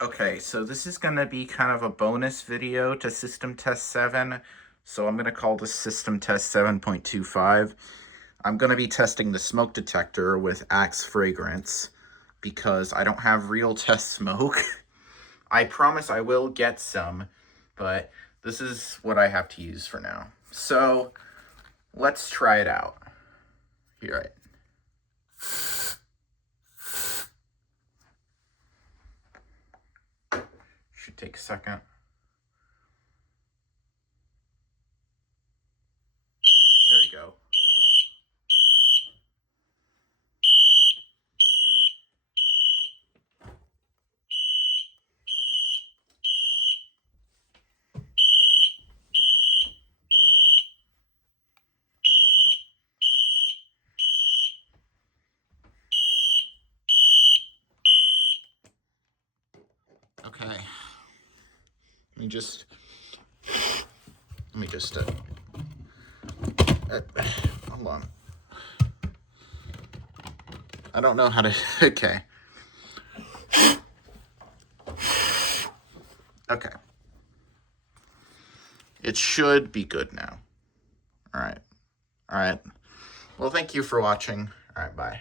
Okay, so this is going to be kind of a bonus video to System Test 7. So I'm going to call this System Test 7.25. I'm going to be testing the smoke detector with Axe Fragrance because I don't have real test smoke. I promise I will get some, but this is what I have to use for now. So let's try it out. Here, should take a second. There we go. Okay. Let me just hold on. I don't know how to, okay. Okay. It should be good now. All right. Well, thank you for watching. All right, bye.